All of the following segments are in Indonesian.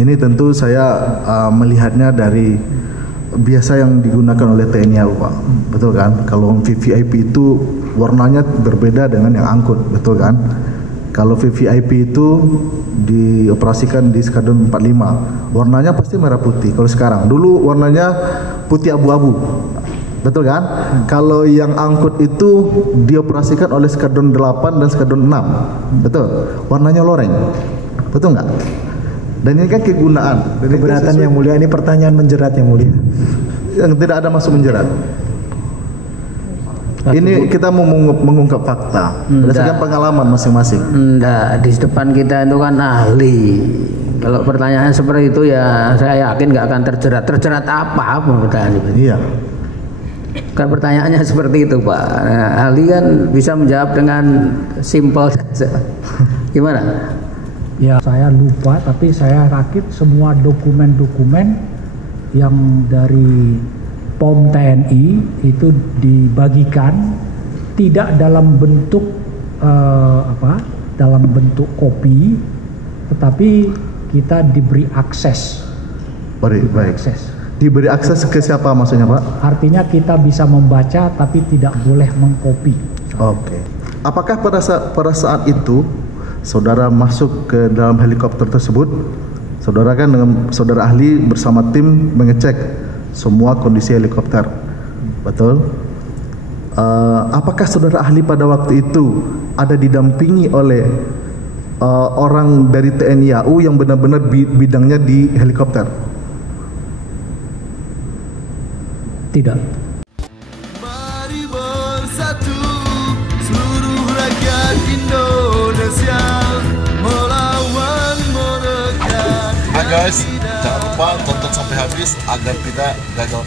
Ini tentu saya melihatnya dari biasa yang digunakan oleh TNI AU, Pak. Betul kan? Kalau VVIP itu warnanya berbeda dengan yang angkut, betul kan? Kalau VVIP itu dioperasikan di Skadron 45, warnanya pasti merah putih. Kalau sekarang, dulu warnanya putih abu-abu, betul kan? Kalau yang angkut itu dioperasikan oleh Skadron 8 dan Skadron 6, betul? Warnanya loreng, betul nggak? Dan ini kan kegunaan. Keberatan yang mulia, ini pertanyaan menjerat yang mulia. Yang tidak ada masuk menjerat. Ini kita mau mengungkap fakta berdasarkan pengalaman masing-masing. Enggak, di depan kita itu kan ahli. Kalau pertanyaan seperti itu ya saya yakin nggak akan terjerat. Terjerat apa pertanyaan itu? Iya. Kan pertanyaannya seperti itu, Pak. Nah, ahli kan bisa menjawab dengan simpel saja. Gimana? Ya, saya lupa, tapi saya rakit semua dokumen-dokumen yang dari POM TNI itu dibagikan tidak dalam bentuk dalam bentuk kopi, tetapi kita diberi akses. Baik. Diberi akses ke siapa maksudnya, Pak? Artinya kita bisa membaca tapi tidak boleh mengkopi. Oke. Apakah pada saat itu saudara masuk ke dalam helikopter tersebut, saudara kan dengan saudara ahli bersama tim mengecek semua kondisi helikopter, betul? Apakah saudara ahli pada waktu itu ada didampingi oleh orang dari TNI AU yang benar-benar bidangnya di helikopter? Tidak. Mari bersatu seluruh rakyat Indonesia melawan mereka. Guys, jangan lupa tonton sampai habis agar tidak gagal.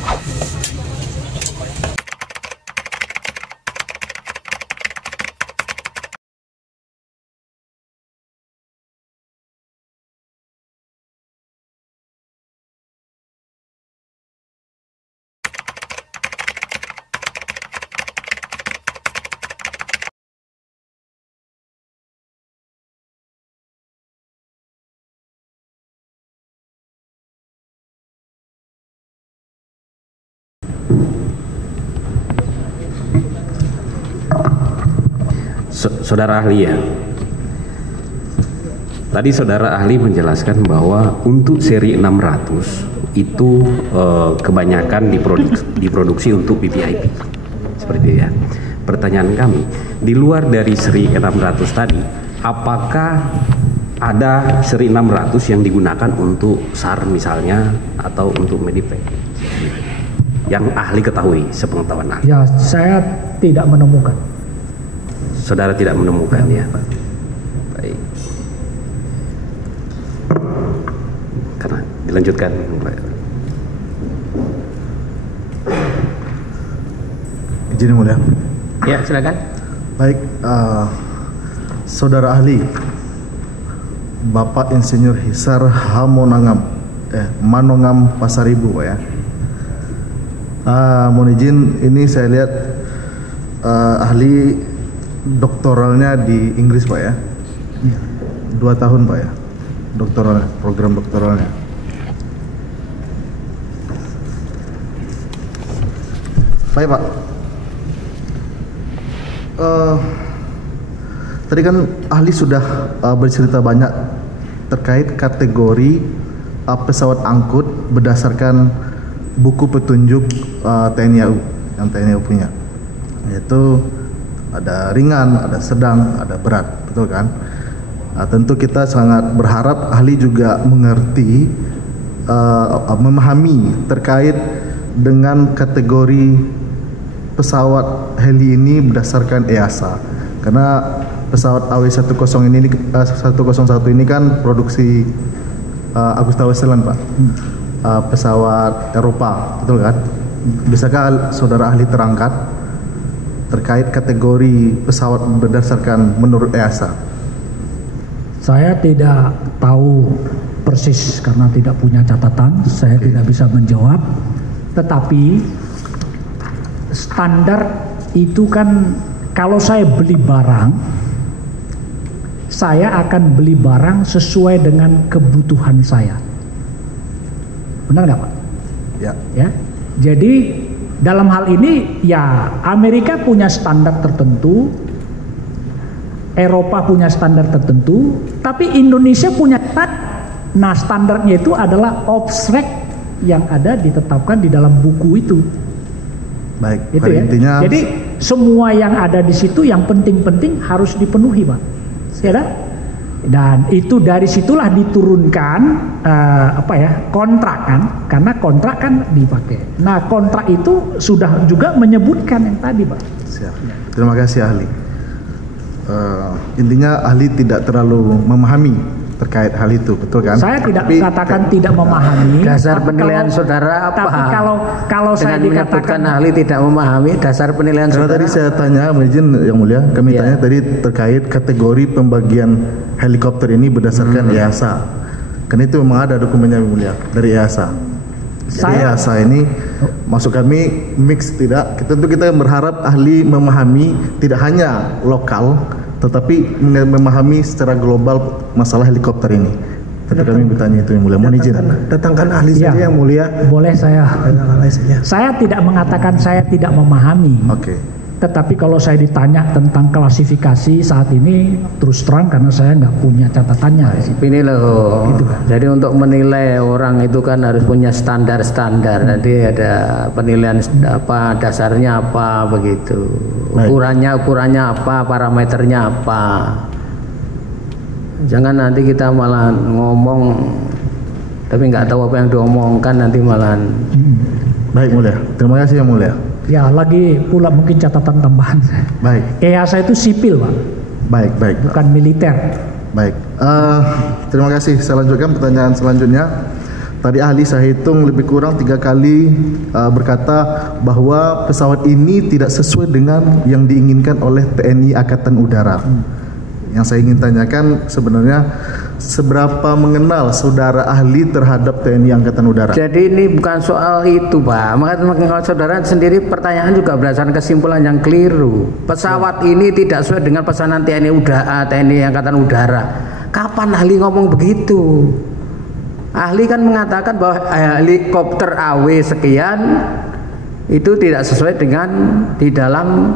Saudara ahli ya, tadi saudara ahli menjelaskan bahwa untuk seri 600 itu kebanyakan diproduksi untuk VVIP seperti itu ya. Pertanyaan kami, di luar dari seri 600 tadi, apakah ada seri 600 yang digunakan untuk SAR misalnya atau untuk Medipack yang ahli ketahui, sepengetahuan ahli? Ya, saya tidak menemukan. Saudara tidak menemukan ya, Pak. Baik. Karena dilanjutkan, Pak. Izin yang mulia. Ya, silakan. Baik, saudara ahli, Bapak Insinyur Hisar Manongam Pasaribu, Pak ya. Mohon izin, ini saya lihat ahli doktoralnya di Inggris, Pak ya. 2 tahun, Pak ya, doktoral, program doktoralnya. Baik, Pak. Tadi kan ahli sudah bercerita banyak terkait kategori pesawat angkut berdasarkan buku petunjuk TNI AU yang TNI AU punya, yaitu ada ringan, ada sedang, ada berat, betul kan? Tentu kita sangat berharap ahli juga mengerti, memahami terkait dengan kategori pesawat heli ini berdasarkan EASA. Karena pesawat AW10 ini 101 ini kan produksi Agusta Westland, Pak. Pesawat Eropa, betul kan? Bisakah saudara ahli terangkat terkait kategori pesawat berdasarkan menurut EASA? Saya tidak tahu persis karena tidak punya catatan, saya tidak bisa menjawab. Tetapi standar itu kan, kalau saya beli barang, saya akan beli barang sesuai dengan kebutuhan saya. Benar nggak Pak? Ya. Ya. Jadi dalam hal ini ya Amerika punya standar tertentu, Eropa punya standar tertentu, tapi Indonesia punya nah standarnya itu adalah abstrak yang ada ditetapkan di dalam buku itu. Baik. Itu ya. Intinya, jadi semua yang ada di situ yang penting-penting harus dipenuhi Pak. Ya kan? Dan itu dari situlah diturunkan kontrak kan, karena kontrak kan dipakai. Nah kontrak itu sudah juga menyebutkan yang tadi Pak. Siap. Terima kasih ahli. Intinya ahli tidak terlalu memahami terkait hal itu, betul kan? Saya tidak katakan tidak memahami. Dasar penilaian saudara apa? Tapi kalau saya dikatakan ahli tidak memahami, dasar penilaian karena saudara. tadi saya tanya, izin yang mulia, kami tanya tadi terkait kategori pembagian helikopter ini berdasarkan EASA. Karena itu memang ada dokumennya yang mulia dari EASA. Jadi EASA ini masuk kami mix tidak. Tentu kita berharap ahli memahami tidak hanya lokal, tetapi memahami secara global masalah helikopter ini. Tentu kami bertanya itu yang mulia. Mohon izin. Datangkan ahli saja yang mulia. Boleh saya. Saya tidak mengatakan saya tidak memahami. Oke. Tetapi kalau saya ditanya tentang klasifikasi saat ini, terus terang karena saya nggak punya catatannya. Ini loh. Gitu kan. Jadi untuk menilai orang itu kan harus punya standar-standar. Jadi ada penilaian apa, dasarnya apa begitu. Ukurannya apa, parameternya apa. Jangan nanti kita malah ngomong tapi nggak tahu apa yang diomongkan, nanti malah. Baik mulia. Terima kasih yang mulia. Ya lagi pula mungkin catatan tambahan. Baik. EASA itu sipil Pak. Baik. Bukan militer. Baik. Terima kasih. Saya lanjutkan pertanyaan selanjutnya. Tadi ahli saya hitung lebih kurang 3 kali berkata bahwa pesawat ini tidak sesuai dengan yang diinginkan oleh TNI Angkatan Udara. Yang saya ingin tanyakan sebenarnya seberapa mengenal saudara ahli terhadap TNI Angkatan Udara? Jadi ini bukan soal itu Pak. Maka saudara sendiri pertanyaan juga berdasarkan kesimpulan yang keliru. Pesawat ini tidak sesuai dengan pesanan TNI Angkatan Udara. Kapan ahli ngomong begitu? Ahli kan mengatakan bahwa helikopter AW sekian itu tidak sesuai dengan di dalam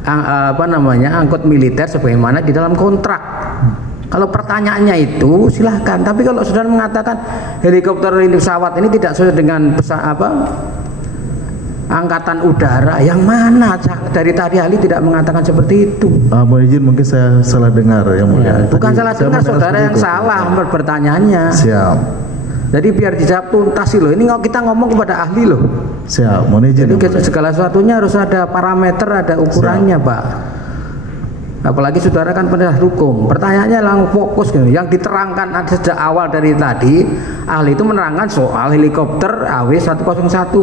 angkut militer sebagaimana di dalam kontrak. Kalau pertanyaannya itu silahkan, tapi kalau saudara mengatakan helikopter ini, pesawat ini tidak sesuai dengan angkatan udara, yang mana? Dari tadi ahli tidak mengatakan seperti itu. Mohon izin, mungkin saya salah dengar yang mulia. Bukan salah dengar, saudara yang salah pertanyaannya. Siap. Jadi biar dijawab tuntas loh. Ini kita ngomong kepada ahli loh. Siap. Mohon izin. Jadi segala sesuatunya harus ada parameter, ada ukurannya. Siap. Pak. Apalagi saudara kan penasihat hukum. Pertanyaannya langsung fokus gitu. Yang diterangkan sejak awal dari tadi, ahli itu menerangkan soal helikopter AW101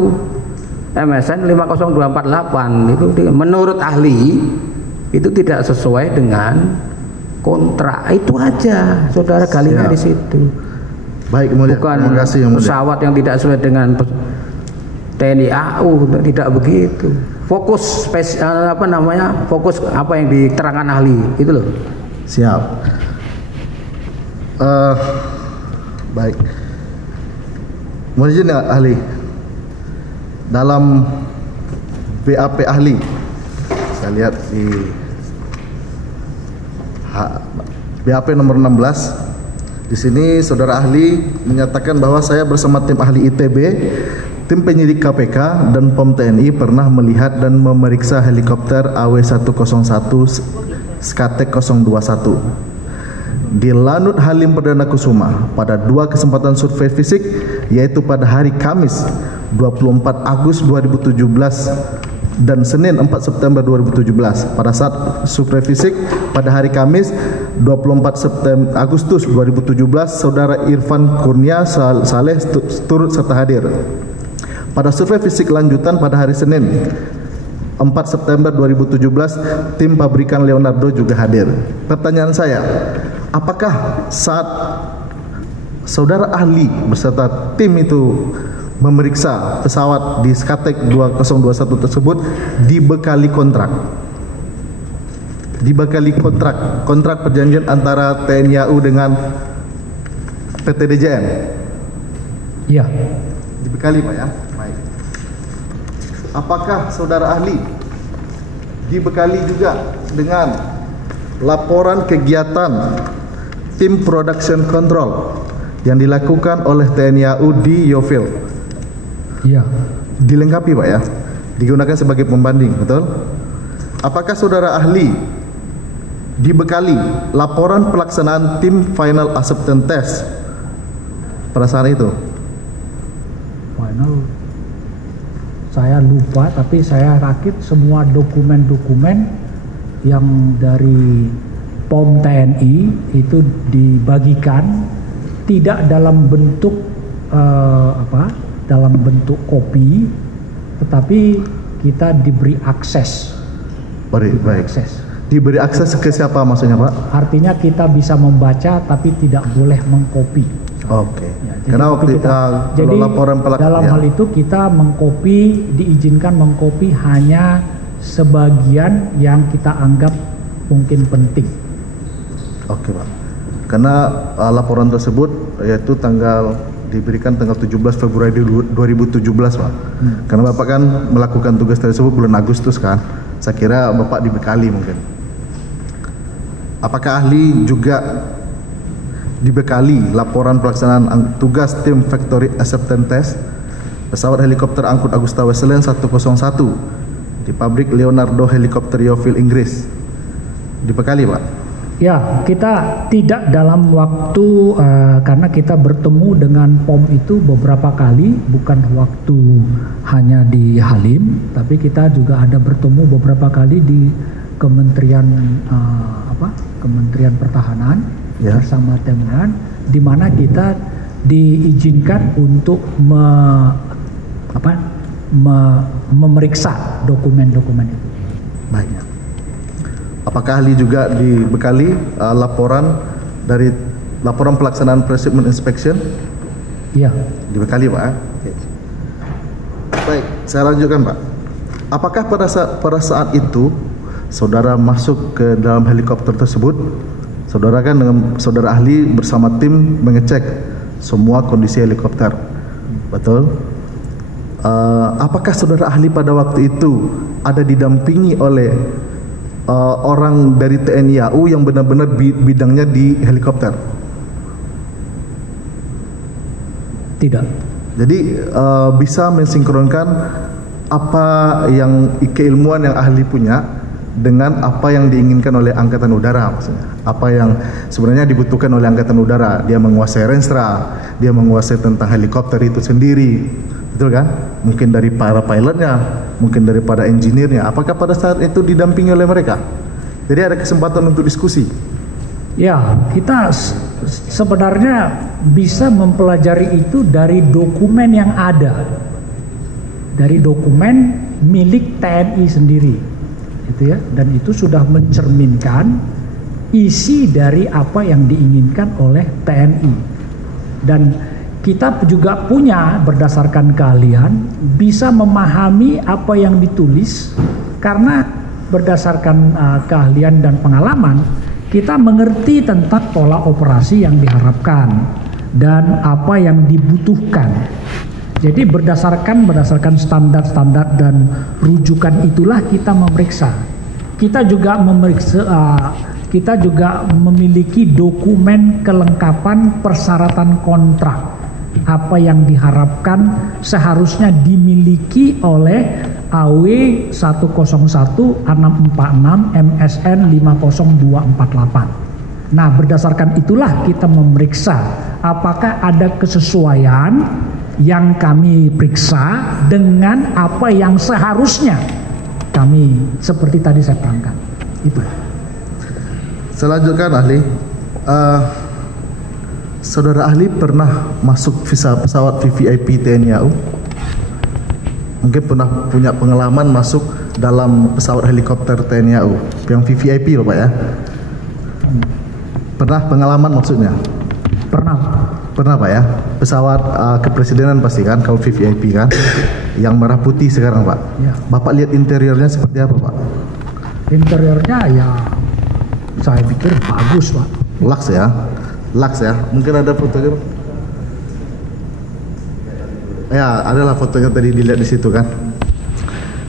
MSN 50248 itu menurut ahli itu tidak sesuai dengan kontrak. Itu aja saudara galinya di situ. Baik, mulia. Bukan terima kasih yang mulia. Pesawat yang tidak sesuai dengan TNI AU, tidak begitu. Fokus fokus apa yang diterangkan ahli itu loh. Siap. Baik. Mohon izin ya ahli. Dalam BAP ahli, saya lihat di BAP nomor 16. Di sini saudara ahli menyatakan bahwa saya bersama tim ahli ITB, tim penyidik KPK dan POM TNI pernah melihat dan memeriksa helikopter AW101 Skatek 021 di Lanut Halim Perdana Kusuma pada 2 kesempatan survei fisik, yaitu pada hari Kamis 24 Agustus 2017 dan Senin 4 September 2017. Pada saat survei fisik pada hari Kamis 24 Agustus 2017, saudara Irfan Kurnia Saleh turut serta hadir. Pada survei fisik lanjutan pada hari Senin 4 September 2017, tim pabrikan Leonardo juga hadir. Pertanyaan saya, apakah saat saudara ahli beserta tim itu memeriksa pesawat di Skatek 2021 tersebut dibekali kontrak kontrak perjanjian antara TNI AU dengan PT DJM? Iya. Dibekali Pak ya. Baik. Apakah saudara ahli dibekali juga dengan laporan kegiatan tim production control yang dilakukan oleh TNI AU di Yovil? Iya. Dilengkapi Pak ya. Digunakan sebagai pembanding, betul? Apakah saudara ahli dibekali laporan pelaksanaan tim final acceptance test pada saat itu? Final saya lupa, tapi saya rakit semua dokumen-dokumen yang dari POM TNI itu dibagikan tidak dalam bentuk dalam bentuk kopi, tetapi kita diberi akses. Baik. Diberi akses ke siapa maksudnya Pak? Artinya kita bisa membaca tapi tidak boleh mengkopi. Oke. Ya, Karena waktu jadi laporan dalam hal itu kita mengkopi, diizinkan mengkopi hanya sebagian yang kita anggap mungkin penting. Oke Pak. Karena laporan tersebut yaitu diberikan tanggal 17 Februari 2017 Pak. Karena Bapak kan melakukan tugas tersebut bulan Agustus kan. Saya kira Bapak dibekali mungkin. Apakah ahli juga dibekali laporan pelaksanaan tugas tim factory acceptance test pesawat helikopter angkut Agusta Wesleyan 101 di pabrik Leonardo Helicopter Yovil, Inggris? Dibekali Pak? Ya, kita tidak dalam waktu karena kita bertemu dengan POM itu beberapa kali, bukan waktu hanya di Halim, tapi kita juga ada bertemu beberapa kali di Kementerian Kementerian Pertahanan ya, bersama Temnan, di mana kita diizinkan untuk memeriksa dokumen-dokumen itu. Banyak. Apakah ahli juga dibekali laporan pelaksanaan pre-shipment inspection? Iya. Dibekali Pak. Oke. Baik, saya lanjutkan Pak. Apakah pada saat itu saudara masuk ke dalam helikopter tersebut, saudara kan dengan saudara ahli bersama tim mengecek semua kondisi helikopter, betul? Apakah saudara ahli pada waktu itu ada didampingi oleh orang dari TNI AU yang benar-benar bidangnya di helikopter? Tidak. Jadi bisa mensinkronkan apa yang keilmuan yang ahli punya dengan apa yang diinginkan oleh Angkatan Udara, maksudnya apa yang sebenarnya dibutuhkan oleh Angkatan Udara. Dia menguasai Renstra, dia menguasai tentang helikopter itu sendiri, betul kan? Mungkin dari para pilotnya, mungkin daripada engineer-nya. Apakah pada saat itu didampingi oleh mereka? Jadi ada kesempatan untuk diskusi. Ya, kita sebenarnya bisa mempelajari itu dari dokumen yang ada, dari dokumen milik TNI sendiri, gitu ya. Dan itu sudah mencerminkan isi dari apa yang diinginkan oleh TNI. Dan kita juga punya, berdasarkan keahlian, bisa memahami apa yang ditulis, karena berdasarkan keahlian dan pengalaman kita mengerti tentang pola operasi yang diharapkan dan apa yang dibutuhkan. Jadi berdasarkan standar-standar dan rujukan itulah kita memeriksa. Kita juga memiliki dokumen kelengkapan persyaratan kontrak, apa yang diharapkan seharusnya dimiliki oleh AW 101 646 MSN 50248. Nah, berdasarkan itulah kita memeriksa apakah ada kesesuaian yang kami periksa dengan apa yang seharusnya kami, seperti tadi saya terangkan. Itu. Selanjutnya ahli, saudara ahli pernah masuk pesawat VVIP TNI AU? Mungkin pernah punya pengalaman masuk dalam pesawat helikopter TNI AU yang VVIP Bapak ya? Pernah pengalaman maksudnya? Pernah Pak ya? Pesawat kepresidenan pasti kan, kalau VVIP kan? Yang merah putih sekarang Pak. Ya. Bapak lihat interiornya seperti apa Pak? Interiornya ya saya pikir bagus Pak. Lux ya? Mungkin ada fotografer. Ya, adalah fotonya tadi dilihat di situ kan.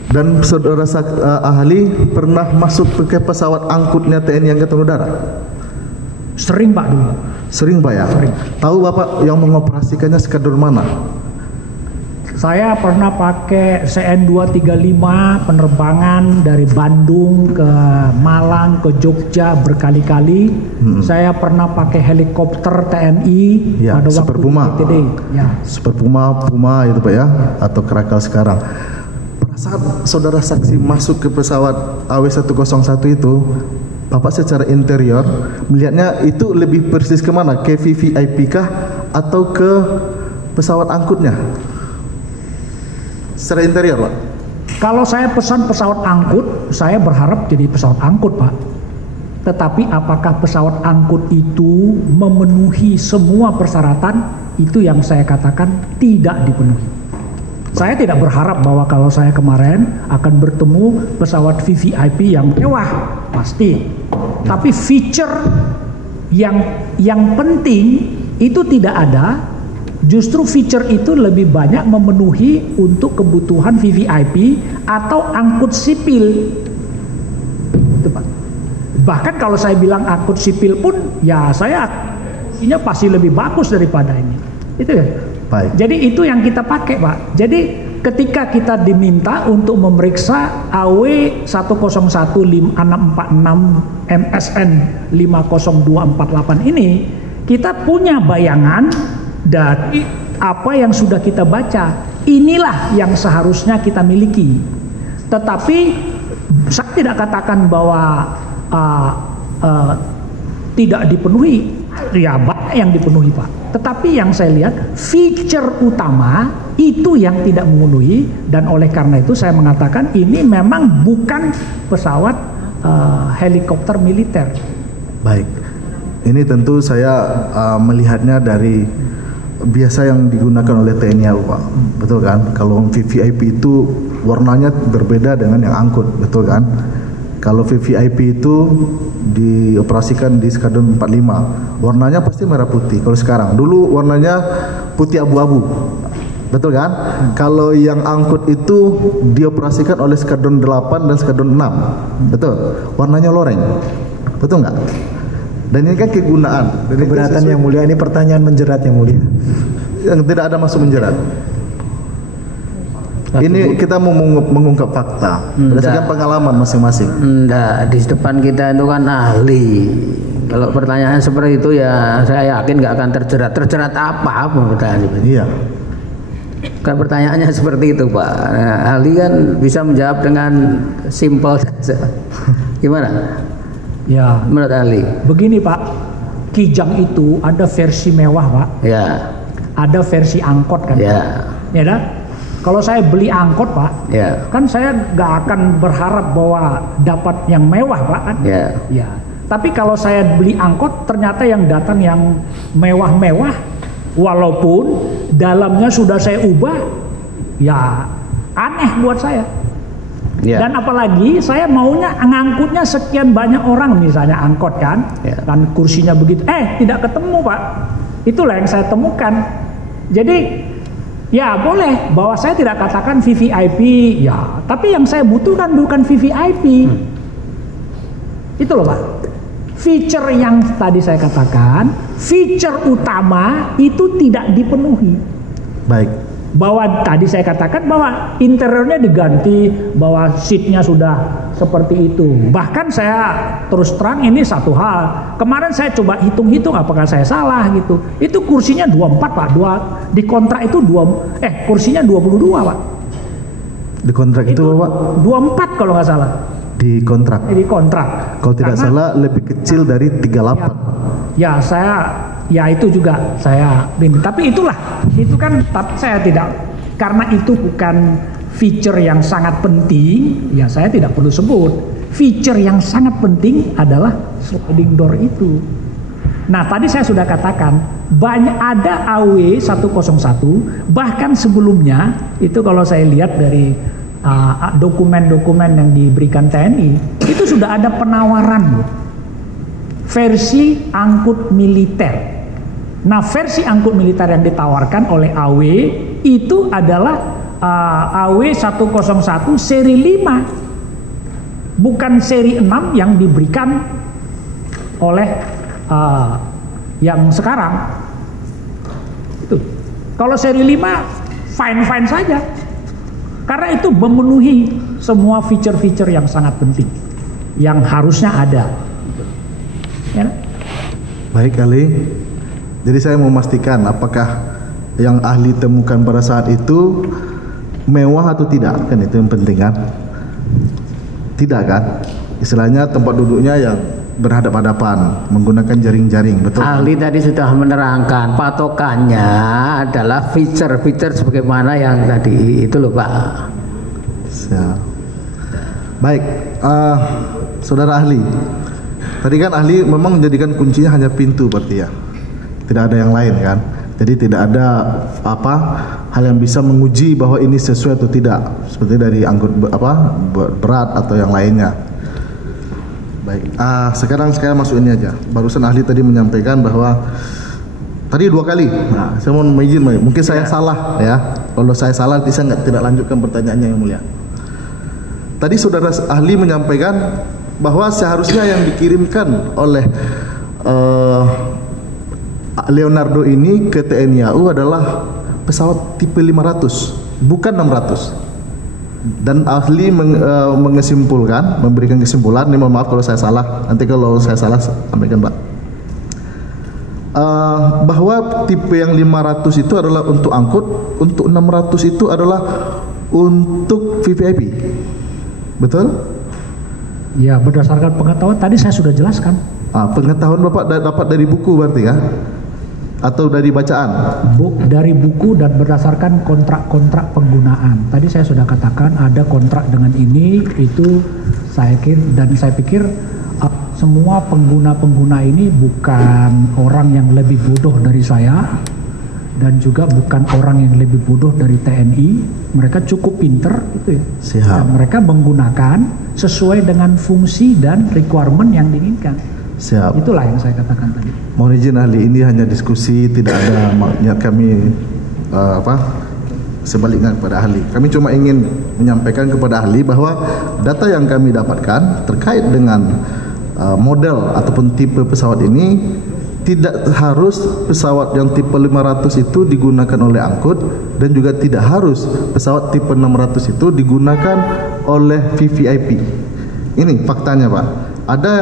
Dan saudara ahli pernah masuk ke pesawat angkutnya TNI Angkatan Udara? Sering Pak dulu. Sering Pak ya? Sering. Tahu Bapak yang mengoperasikannya skadron mana? Saya pernah pakai CN235 penerbangan dari Bandung ke Malang ke Jogja berkali-kali. Saya pernah pakai helikopter TNI Ya, pada Super waktu Puma. PTD. Ya. Super Puma itu Pak ya, atau Krakal sekarang. Pada saat saudara saksi masuk ke pesawat AW101 itu, Bapak secara interior melihatnya itu lebih persis kemana? Ke VVIP kah atau ke pesawat angkutnya? Secara interior Pak? Kalau saya pesan pesawat angkut, saya berharap jadi pesawat angkut Pak. Tetapi apakah pesawat angkut itu memenuhi semua persyaratan? Itu yang saya katakan tidak dipenuhi. Saya tidak berharap bahwa kalau saya kemarin akan bertemu pesawat VVIP yang mewah, pasti. Tapi feature yang penting itu tidak ada. Justru feature itu lebih banyak memenuhi untuk kebutuhan VVIP atau angkut sipil. Itu Pak. Bahkan kalau saya bilang angkut sipil pun, ya saya ini pasti lebih bagus daripada ini. Itu ya. Baik. Jadi itu yang kita pakai Pak. Jadi ketika kita diminta untuk memeriksa AW1015646 MSN 50248 ini, kita punya bayangan dari apa yang sudah kita baca. Inilah yang seharusnya kita miliki. Tetapi saya tidak katakan bahwa tidak dipenuhi. Ya banyak yang dipenuhi Pak. Tetapi yang saya lihat feature utama itu yang tidak memenuhi, dan oleh karena itu saya mengatakan ini memang bukan pesawat helikopter militer. Baik. Ini tentu saya melihatnya dari biasa yang digunakan oleh TNI AU Pak, betul kan? Kalau VVIP itu warnanya berbeda dengan yang angkut, betul kan? Kalau VVIP itu dioperasikan di skadron 45, warnanya pasti merah putih. Kalau sekarang, dulu warnanya putih abu-abu, betul kan? Kalau yang angkut itu dioperasikan oleh skadron 8 dan skadron 6, betul? Warnanya loreng, betul nggak? Dan ini kan kegunaan. Keberatan yang mulia, ini pertanyaan menjerat yang mulia. Yang tidak ada masuk menjerat. Ini kita mau mengungkap fakta berdasarkan pengalaman masing-masing. Enggak, di depan kita itu kan ahli. Kalau pertanyaan seperti itu ya saya yakin nggak akan terjerat. Terjerat apa pertanyaan itu? Iya. Kan pertanyaannya seperti itu Pak. Nah, ahli kan bisa menjawab dengan simpel saja. Gimana? Ya, Menurut ahli? begini Pak, Kijang itu ada versi mewah Pak, Ya, ada versi angkot kan? ya, Ya dah. Kalau saya beli angkot Pak, ya, kan saya nggak akan berharap bahwa dapat yang mewah Pak kan? ya. Ya. Tapi kalau saya beli angkot, ternyata yang datang yang mewah-mewah, walaupun dalamnya sudah saya ubah, ya aneh buat saya. Ya. Dan apalagi saya maunya ngangkutnya sekian banyak orang, misalnya angkot kan, Ya. dan kursinya begitu, tidak ketemu Pak. Itulah yang saya temukan. Jadi ya boleh bahwa saya tidak katakan VVIP, ya, tapi yang saya butuhkan bukan VVIP. Itu loh Pak. Feature yang tadi saya katakan, feature utama itu tidak dipenuhi. Baik. Bahwa tadi saya katakan bahwa interiornya diganti, bahwa seatnya sudah seperti itu. Bahkan saya terus terang ini satu hal. Kemarin saya coba hitung-hitung apakah saya salah gitu. Itu kursinya 24 Pak. Di kontrak itu kursinya 22 Pak. Di kontrak itu Pak? 24 kalau nggak salah. Di kontrak. Di kontrak. Kalau tidak salah lebih kecil dari 38. Ya itu juga saya bingung. Tapi itulah, itu kan saya tidak, karena itu bukan feature yang sangat penting, ya saya tidak perlu sebut. Feature yang sangat penting adalah sliding door itu. Nah tadi saya sudah katakan, banyak ada AW101, bahkan sebelumnya, itu kalau saya lihat dari dokumen-dokumen yang diberikan TNI, itu sudah ada penawaran versi angkut militer. Nah versi angkut militer yang ditawarkan oleh AW itu adalah AW101 seri 5, bukan seri 6 yang diberikan oleh yang sekarang. Itu. Kalau seri 5 fine-fine saja, karena itu memenuhi semua feature-feature yang sangat penting yang harusnya ada. Ya. Baik ahli, jadi saya mau memastikan apakah yang ahli temukan pada saat itu mewah atau tidak, kan itu yang penting kan? Tidak kan? Istilahnya tempat duduknya yang berhadap-hadapan menggunakan jaring-jaring, betul? Ahli tadi sudah menerangkan patokannya adalah feature-feature sebagaimana yang tadi itu loh Pak. Siap. Baik, saudara ahli. Tadi kan ahli memang menjadikan kuncinya hanya pintu berarti ya, tidak ada yang lain kan? Jadi tidak ada hal yang bisa menguji bahwa ini sesuai atau tidak, seperti dari angkut berat atau yang lainnya. Baik, sekarang masuk ini aja. Barusan ahli tadi menyampaikan bahwa tadi 2 kali. Nah, saya mau izin, mungkin saya salah ya. Kalau saya salah, saya tidak lanjutkan pertanyaannya yang mulia. Tadi saudara ahli menyampaikan bahwa seharusnya yang dikirimkan oleh Leonardo ini ke TNI AU adalah pesawat tipe 500, bukan 600. Dan ahli memberikan kesimpulan, ini mohon maaf kalau saya salah, nanti kalau saya salah sampaikan Pak, bahwa tipe yang 500 itu adalah untuk angkut, untuk 600 itu adalah untuk VVIP, betul? Ya, berdasarkan pengetahuan tadi saya sudah jelaskan. Pengetahuan Bapak dapat dari buku berarti ya? Atau dari bacaan? Dari buku dan berdasarkan kontrak-kontrak penggunaan. Tadi saya sudah katakan ada kontrak dengan ini, itu saya pikir semua pengguna-pengguna ini bukan orang yang lebih bodoh dari saya dan juga bukan orang yang lebih bodoh dari TNI. Mereka cukup pinter gitu ya. Siap. Dan mereka menggunakan sesuai dengan fungsi dan requirement yang diinginkan. Siap. Itulah yang saya katakan tadi. Mohon izin ahli, ini hanya diskusi, tidak ada makna kami sebaliknya kepada ahli. Kami cuma ingin menyampaikan kepada ahli bahwa data yang kami dapatkan terkait dengan model ataupun tipe pesawat ini tidak harus pesawat yang tipe 500 itu digunakan oleh angkut, dan juga tidak harus pesawat tipe 600 itu digunakan oleh VVIP. Ini faktanya Pak. Ada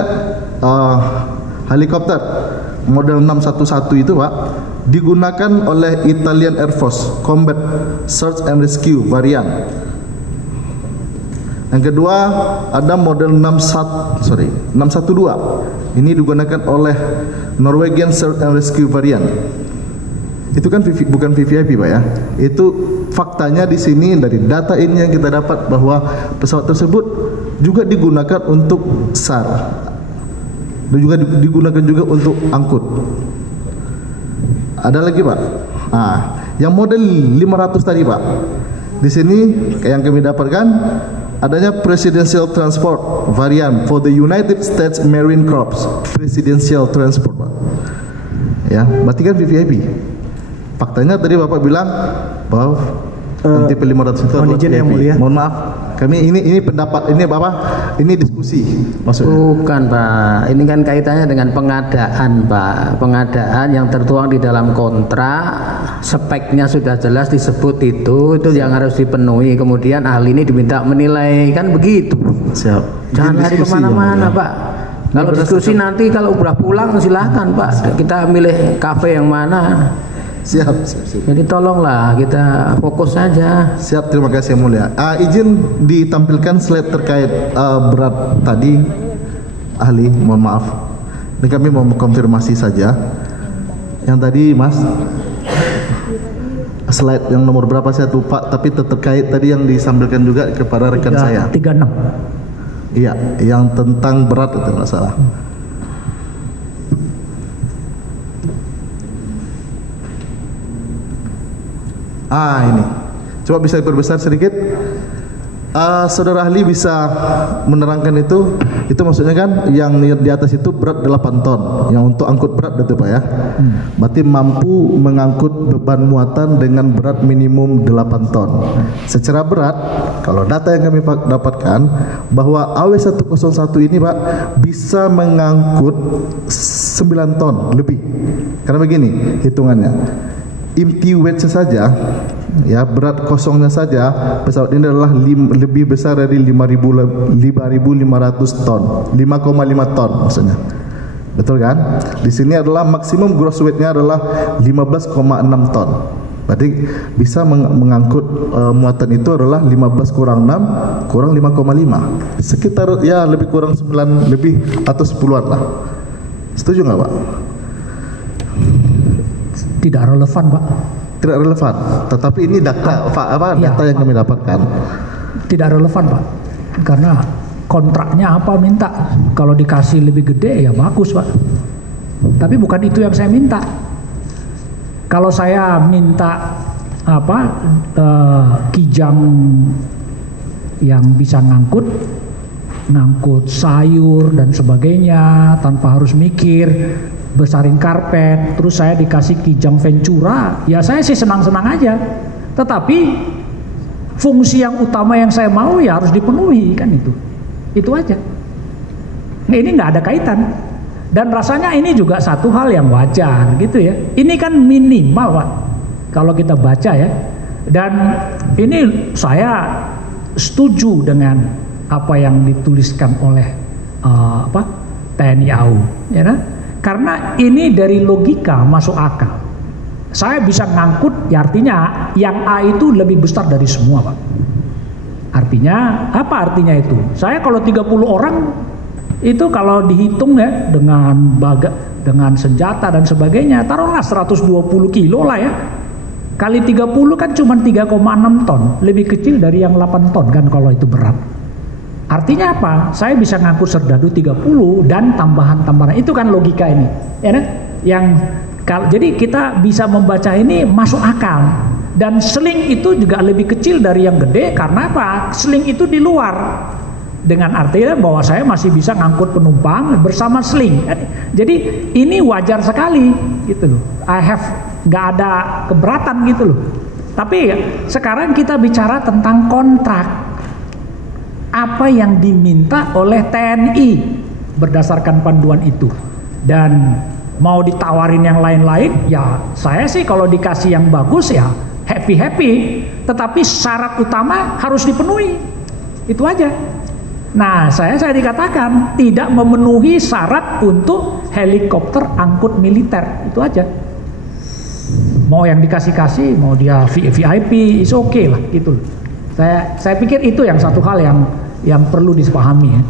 helikopter model 611 itu Pak digunakan oleh Italian Air Force Combat Search and Rescue varian. Yang kedua ada model 612. Ini digunakan oleh Norwegian Search and Rescue varian. Itu kan bukan VVIP Pak ya. Itu faktanya di sini dari data ini yang kita dapat bahwa pesawat tersebut juga digunakan untuk SAR dan juga digunakan juga untuk angkut. Ada lagi Pak. Yang model 500 tadi Pak. Di sini yang kami dapatkan adanya Presidential Transport varian for the United States Marine Corps. Presidential Transport Pak. Ya, berarti kan VVIP. Faktanya tadi Bapak bilang bahwa tipe 500 itu adalah izin yang mulia. Mohon maaf, kami ini pendapat, ini Bapak, ini diskusi maksudnya. Bukan Pak, ini kan kaitannya dengan pengadaan Pak. Pengadaan yang tertuang di dalam kontrak, speknya sudah jelas disebut itu yang harus dipenuhi. Kemudian ahli ini diminta menilai, kan begitu. Siap. Jangan lari kemana-mana Pak. Kalau diskusi nanti kalau udah pulang silahkan Pak. Kita milih kafe yang mana. Siap. Jadi tolonglah kita fokus saja. Siap, terima kasih yang mulia. Izin ditampilkan slide terkait berat tadi, ahli. Mohon maaf. Ini kami mau konfirmasi saja. Yang tadi Mas, slide yang nomor berapa saya lupa, tapi terkait tadi yang disampaikan juga kepada rekan saya. 36. Iya, yang tentang berat itu nggak salah. Ini coba bisa diperbesar sedikit. Saudara ahli bisa menerangkan itu maksudnya kan yang di atas itu berat 8 ton, yang untuk angkut berat itu Pak ya. Berarti mampu mengangkut beban muatan dengan berat minimum 8 ton. Secara berat, kalau data yang kami dapatkan bahwa AW101 ini Pak bisa mengangkut 9 ton lebih. Karena begini hitungannya, empty weight saja, ya berat kosongnya saja pesawat ini adalah lebih besar dari 5.500 ton, 5,5 ton maksudnya, betul kan? Di sini adalah maksimum gross weightnya adalah 15,6 ton. Berarti bisa mengangkut muatan itu adalah 15 kurang 6 kurang 5,5, sekitar ya lebih kurang 9 lebih atau 10-an lah. Setuju nggak Pak? Tidak relevan Pak. Tidak relevan, tetapi ini data data yang kami dapatkan. Tidak relevan Pak, karena kontraknya apa minta. Kalau dikasih lebih gede ya bagus Pak, tapi bukan itu yang saya minta. Kalau saya minta kijang yang bisa ngangkut sayur dan sebagainya tanpa harus mikir, besarin karpet, terus saya dikasih kijang Ventura, ya saya sih senang-senang aja. Tetapi fungsi yang utama yang saya mau ya harus dipenuhi kan, itu aja. Nah, ini nggak ada kaitan. Dan rasanya ini juga satu hal yang wajar gitu ya. Ini kan minimal Pak, kalau kita baca ya. Dan ini saya setuju dengan apa yang dituliskan oleh TNI AU, ya kan? Karena ini dari logika masuk akal. Saya bisa ngangkut, ya artinya yang A itu lebih besar dari semua Pak. Artinya, apa artinya itu? Saya kalau 30 orang, itu kalau dihitung ya, dengan senjata dan sebagainya, taruhlah 120 kilo lah ya. Kali 30 kan cuma 3,6 ton, lebih kecil dari yang 8 ton kan kalau itu berat. Artinya apa? Saya bisa ngangkut serdadu 30 dan tambahan-tambahan. Itu kan logika ini, ya kan? Jadi kita bisa membaca ini masuk akal. Dan sling itu juga lebih kecil dari yang gede karena apa? Sling itu di luar. Dengan artinya bahwa saya masih bisa ngangkut penumpang bersama sling. Jadi ini wajar sekali gitu loh. Nggak ada keberatan gitu loh. Tapi sekarang kita bicara tentang kontrak. Apa yang diminta oleh TNI berdasarkan panduan itu. Dan mau ditawarin yang lain-lain, ya saya sih kalau dikasih yang bagus ya happy-happy. Tetapi syarat utama harus dipenuhi. Itu aja. Nah, saya dikatakan tidak memenuhi syarat untuk helikopter angkut militer. Itu aja. Mau yang dikasih-kasih, mau dia VIP, is okay lah gitu. Saya pikir itu yang satu hal yang perlu disepahami ya.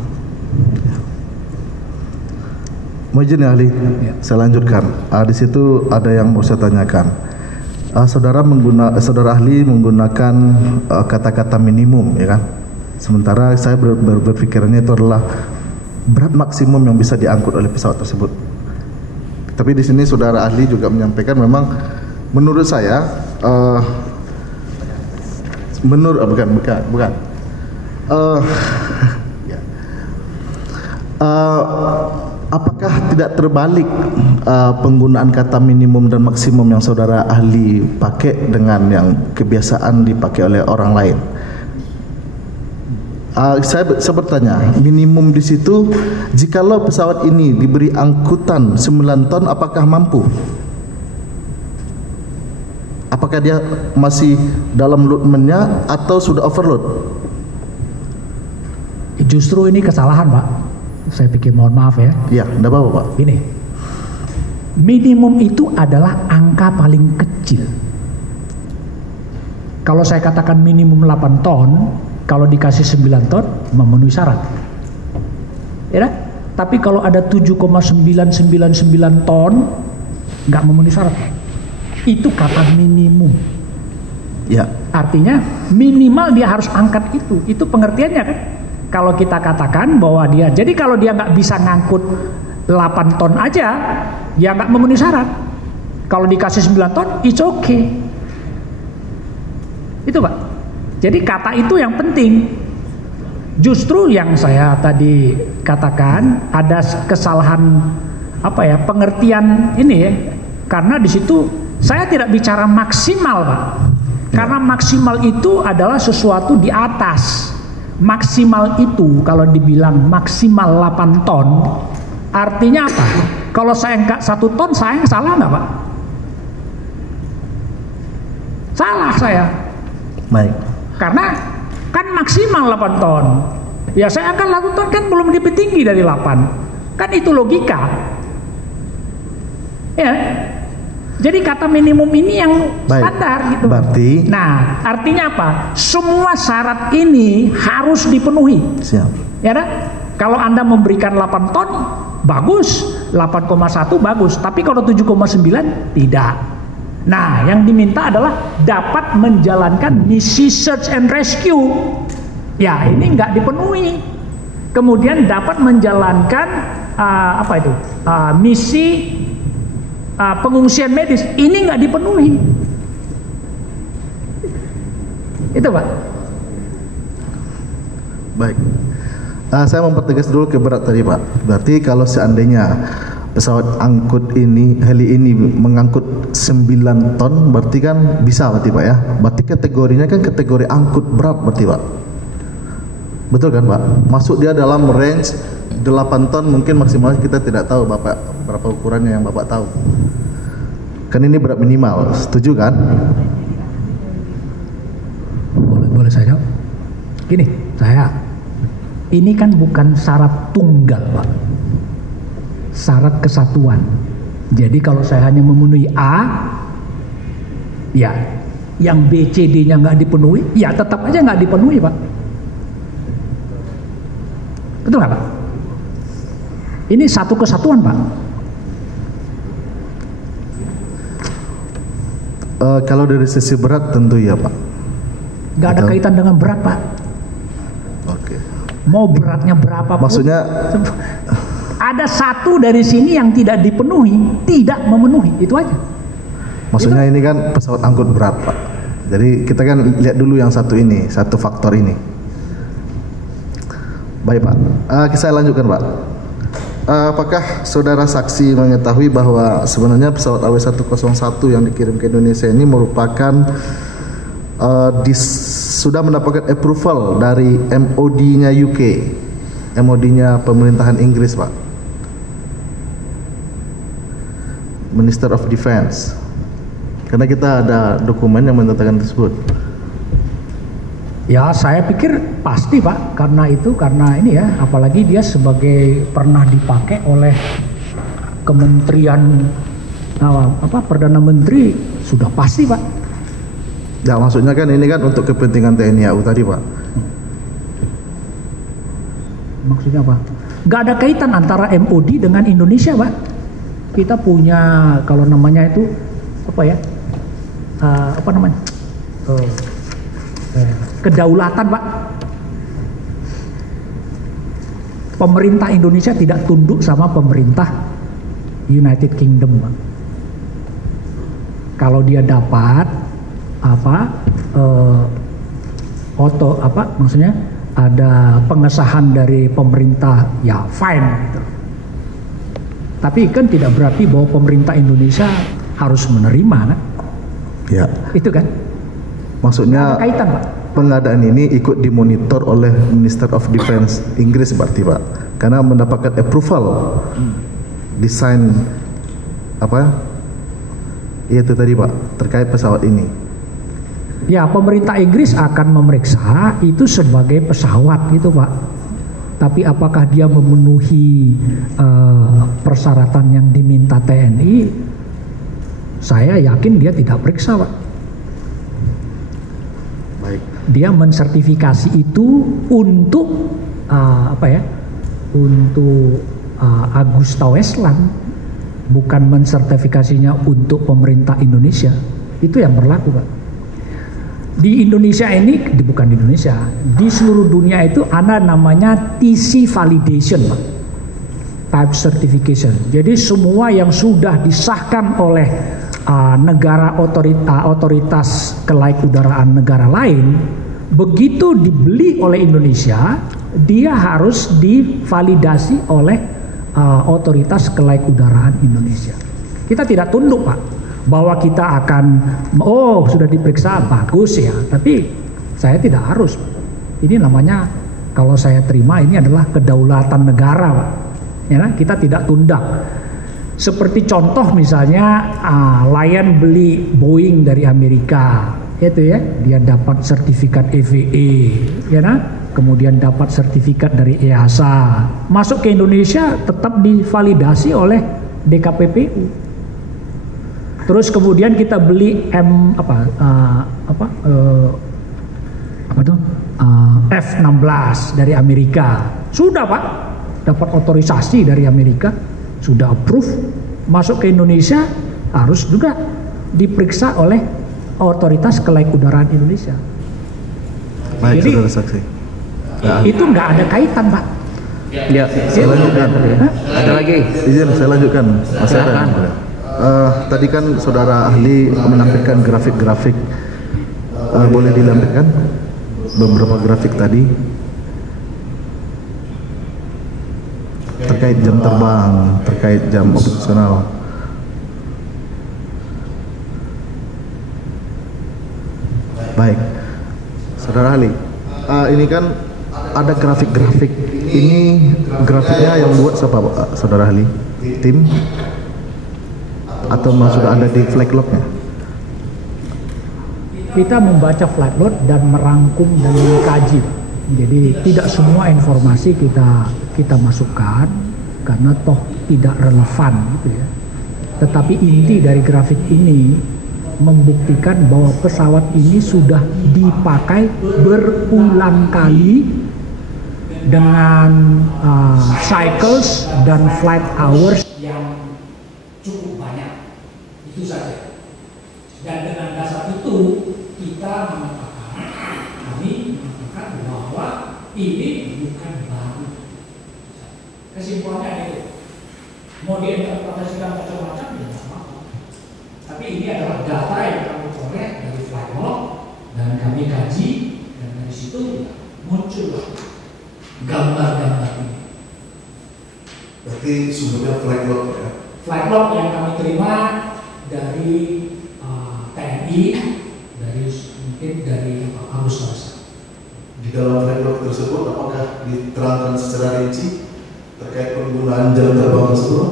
Mau izin ya ahli, saya lanjutkan. Di situ ada yang mau saya tanyakan. Saudara ahli menggunakan kata-kata minimum, ya kan? Sementara saya berpikirannya itu adalah berat maksimum yang bisa diangkut oleh pesawat tersebut. Tapi di sini saudara ahli juga menyampaikan memang menurut saya apakah tidak terbalik penggunaan kata minimum dan maksimum yang saudara ahli pakai dengan yang kebiasaan dipakai oleh orang lain? Saya bertanya, minimum di situ, jikalau pesawat ini diberi angkutan 9 ton, apakah mampu? Apakah dia masih dalam loadmentnya atau sudah overload? Justru ini kesalahan Pak. Saya pikir, mohon maaf ya. Ya, enggak apa-apa Pak. Ini minimum itu adalah angka paling kecil. Kalau saya katakan minimum 8 ton, kalau dikasih 9 ton memenuhi syarat, ya? Tapi kalau ada 7,999 ton nggak memenuhi syarat, itu kata minimum. Ya. Artinya minimal dia harus angkat itu. Itu pengertiannya kan? Kalau kita katakan bahwa dia, jadi kalau dia nggak bisa ngangkut 8 ton aja, ya nggak memenuhi syarat. Kalau dikasih 9 ton, it's okay. Itu Pak. Jadi kata itu yang penting. Justru yang saya tadi katakan ada kesalahan pengertian ini ya. Karena di situ saya tidak bicara maksimal, Pak. Karena maksimal itu adalah sesuatu di atas. Maksimal itu kalau dibilang maksimal 8 ton, artinya apa? Kalau saya angkat 1 ton, saya yang salah nggak, Pak? Salah saya. Baik. Karena kan maksimal 8 ton. Ya saya angkat 1 ton kan belum lebih tinggi dari 8. Kan itu logika. Ya. Jadi kata minimum ini yang standar gitu. Berarti. Nah, artinya apa? Semua syarat ini harus dipenuhi. Siap. Ya kan? Kalau Anda memberikan 8 ton, bagus. 8,1 bagus. Tapi kalau 7,9 tidak. Nah, yang diminta adalah dapat menjalankan misi search and rescue. Ya, ini nggak dipenuhi. Kemudian dapat menjalankan misi pengungsian medis, ini nggak dipenuhi. Itu, Pak. Baik. Saya mempertegas dulu ke berat tadi, Pak. Berarti kalau seandainya pesawat angkut ini, heli ini mengangkut 9 ton, berarti kan bisa, berarti Pak ya. Berarti kategorinya kan kategori angkut berat, berarti Pak. Betul kan, Pak? Masuk dia dalam range 8 ton, mungkin maksimalnya kita tidak tahu Bapak berapa ukurannya yang Bapak tahu. Kan ini berat minimal, setuju kan? Boleh saya jawab? Gini, ini kan bukan syarat tunggal, Pak. Syarat kesatuan. Jadi kalau saya hanya memenuhi A, ya, yang B, C, D-nya nggak dipenuhi, ya tetap aja nggak dipenuhi, Pak. Betul nggak, Pak? Ini satu kesatuan, Pak. Kalau dari sisi berat tentu ya, Pak. Nggak ada kaitan dengan berat, Pak. Oke. Mau beratnya berapa pun. Maksudnya ada satu dari sini yang tidak dipenuhi, tidak memenuhi, itu aja. Maksudnya itu. Ini kan pesawat angkut berat, Pak. Jadi kita kan lihat dulu yang satu ini, satu faktor ini. Baik, Pak. Saya lanjutkan, Pak. Apakah saudara saksi mengetahui bahwa sebenarnya pesawat AW101 yang dikirim ke Indonesia ini merupakan sudah mendapatkan approval dari MOD-nya UK, MOD-nya pemerintahan Inggris, Pak, Minister of Defense, karena kita ada dokumen yang menyatakan tersebut. Ya, saya pikir pasti, Pak, karena ini ya, apalagi dia sebagai pernah dipakai oleh Kementerian Perdana Menteri, sudah pasti, Pak. Ya, maksudnya kan ini kan untuk kepentingan TNI AU tadi, Pak. Maksudnya apa? Gak ada kaitan antara MOD dengan Indonesia, Pak. Kita punya kalau namanya itu kedaulatan, Pak. Pemerintah Indonesia tidak tunduk sama pemerintah United Kingdom, Pak. Kalau dia dapat maksudnya ada pengesahan dari pemerintah, ya fine gitu. Tapi kan tidak berarti bahwa pemerintah Indonesia harus menerima, kan? Ya. Itu kan? Maksudnya kaitan, Pak. Pengadaan ini ikut dimonitor oleh Minister of Defense Inggris, berarti, Pak, karena mendapatkan approval desain itu tadi, Pak, terkait pesawat ini. Ya, pemerintah Inggris akan memeriksa itu sebagai pesawat gitu, Pak. Tapi apakah dia memenuhi persyaratan yang diminta TNI? Saya yakin dia tidak periksa, Pak. Baik. Dia mensertifikasi itu untuk untuk Agusta Westland, bukan mensertifikasinya untuk pemerintah Indonesia. Itu yang berlaku, Pak. Di Indonesia ini, bukan di Indonesia, di seluruh dunia itu ada namanya TC validation, Pak. Type certification. Jadi semua yang sudah disahkan oleh negara otoritas kelaikudaraan negara lain, begitu dibeli oleh Indonesia, dia harus divalidasi oleh otoritas kelayudaraan Indonesia. Kita tidak tunduk, Pak, bahwa kita akan sudah diperiksa bagus ya, tapi saya tidak harus. Ini namanya kalau saya terima ini adalah kedaulatan negara, Pak. Ya, kita tidak tundak. Seperti contoh misalnya Lion beli Boeing dari Amerika, itu ya, dia dapat sertifikat FAA, ya nah? Kemudian dapat sertifikat dari EASA, masuk ke Indonesia tetap divalidasi oleh DKPPU. Terus kemudian kita beli F-16 dari Amerika, sudah Pak, dapat otorisasi dari Amerika, sudah approve, masuk ke Indonesia harus juga diperiksa oleh otoritas kelayudaraan Indonesia. Baik, jadi saudara saksi. itu nggak ada kaitan, Pak. Ya, Saya lanjutkan. ada lagi. Izin saya lanjutkan, Mas Silakan. Eren. Tadi kan saudara ahli menampilkan grafik-grafik. Boleh dilampirkan beberapa grafik tadi terkait jam terbang, terkait jam operasional. Baik, saudara ahli, ini kan ada grafik-grafik. Ini grafiknya yang buat siapa, saudara ahli? Tim? Atau sudah ada di flag lognya? Kita membaca flight load dan merangkum dan mengkaji. Jadi tidak semua informasi kita masukkan karena toh tidak relevan gitu ya. Tetapi inti dari grafik ini membuktikan bahwa pesawat ini sudah dipakai berulang kali dengan cycles dan flight hours yang cukup banyak. Itu saja. Dan dengan dasar itu kita kami mengatakan bahwa ini bukan baru. Kesimpulannya itu mau diinterpretasikan macam-macam ya tidak apa-apa. Tapi ini adalah data yang kami peroleh dari flight log dan kami kaji, dan dari situ muncul gambar-gambar ini. Berarti sumbernya flag log ya? Flight log yang kami terima dari TNI, mungkin dari Arus Rasa. Di dalam flag log tersebut apakah diterangkan secara rinci terkait penggunaan jam terbang tersebut?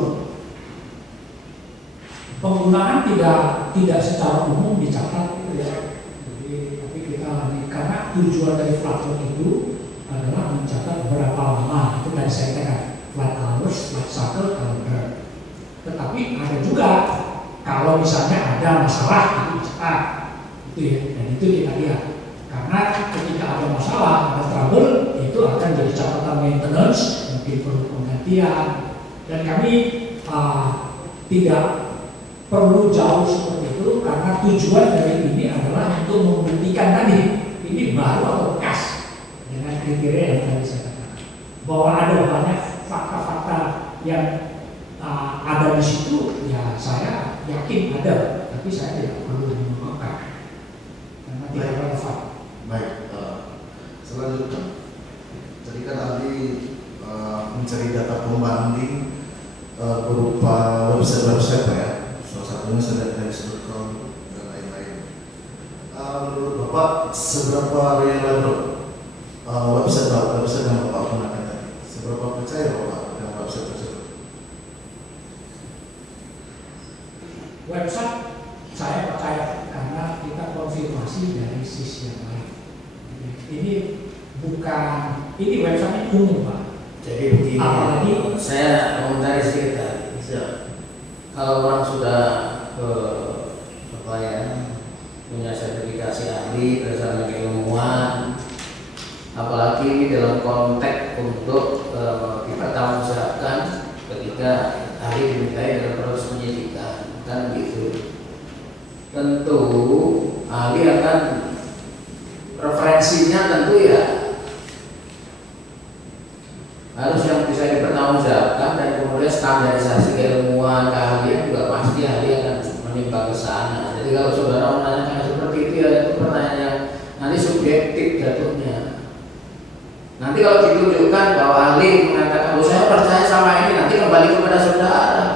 Penggunaan tidak secara umum dicatat gitu ya. Tapi kita karena tujuan dari flight log itu adalah mencatat berapa lama, itu tadi saya katakan flight hours, flight cycle, calendar. Tetapi ada juga kalau misalnya ada masalah itu dicatat, itu ya, dan itu kita lihat. Karena ketika ada masalah, ada trouble, itu akan jadi catatan maintenance, mungkin perlu penggantian, dan kami tidak perlu jauh seperti itu karena tujuan dari ini adalah untuk membuktikan tadi ini baru atau bekas dengan kriteria yang tadi saya katakan, bahwa ada banyak fakta-fakta yang ada di situ, ya saya yakin ada, tapi saya tidak perlu mengungkapkan karena tidak relevan. Baik, selanjutnya tadi kan ahli mencari data pembanding berupa website ya, salah satunya saya lihat dari Sudut.com dan lain-lain. Menurut Bapak seberapa reliable website yang Bapak gunakan tadi? Seberapa percaya Bapak dengan website tersebut? Website saya percaya karena kita konfirmasi dari sisi yang lain. Ini website umum, Pak. Jadi begini, apalagi saya komentari sedikit tadi. Kalau orang sudah punya sertifikasi ahli berdasarkan keilmuan, apalagi ini dalam konteks untuk dipertanggungjawabkan ketika ahli dimintai dalam proses penyidikan, kan gitu. Tentu ahli akan referensinya tentu ya harus yang bisa dipertanggungjawabkan, dan kemudian standarisasi keilmuan keahlian juga pasti ahli akan menimbang ke sana. Jadi kalau saudara menanyakan seperti itu ya itu pertanyaan yang nanti subjektif jatuhnya. Nanti kalau ditunjukkan bahwa ahli mengatakan, oh saya percaya sama ini, nanti kembali kepada saudara.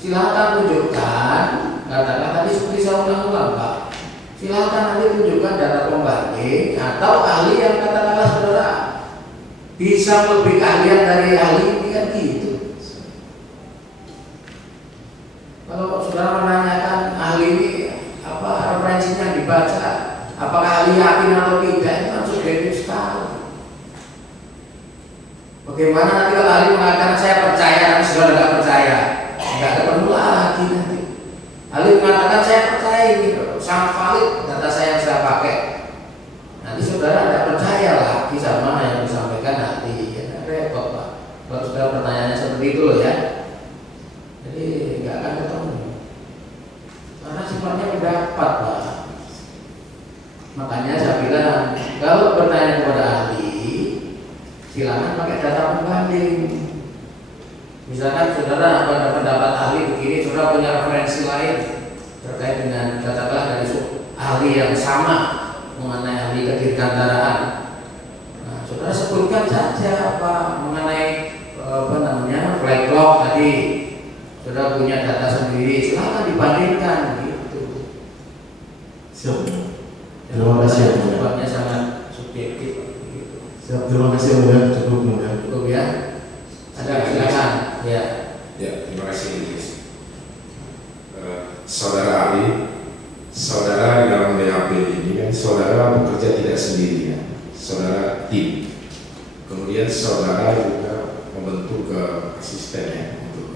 Silakan tunjukkan, katakan tadi seperti saya ulang-ulang Pak. Silakan nanti tunjukkan data pembanding atau ahli yang katakanlah saudara bisa lebih keahlian dari ahli ini kan gitu. Kalau saudara menanyakan ahli ini apa referensinya dibaca, apakah ahli yakin atau tidak, itu kan subjektif sekali. Bagaimana nanti kalau ahli mengatakan saya percaya, tapi saudara nggak percaya, nggak ketemu lagi nanti. Ahli mengatakan saya percaya ini sangat valid data saya yang saya pakai. Nanti saudara tidak percaya lagi sama yang disampaikan ahli, ya repot Pak. Kalau saudara pertanyaannya seperti itu loh ya. Jadi nggak akan ketemu. Karena sifatnya pendapat Pak. Makanya saya bilang kalau bertanya kepada ahli, silakan pakai data pembanding. Misalkan saudara pada pendapat ahli begini, saudara punya referensi lain terkait dengan katakanlah dari ahli yang sama mengenai ahli kedirgantaraan. Nah, saudara sebutkan saja apa mengenai black box tadi. Saudara punya data sendiri, silakan dibandingkan gitu. Siap. Terima kasih. Sebabnya sangat subjektif. Gitu. Siap. Terima kasih Mulia. Cukup Mulia. Cukup ya. Ada silakan. Ya. Ya, terima kasih. Saudara ahli, saudara dalam BAP ini kan saudara bekerja tidak sendiri ya, saudara tim. Kemudian saudara juga membentuk asisten ya untuk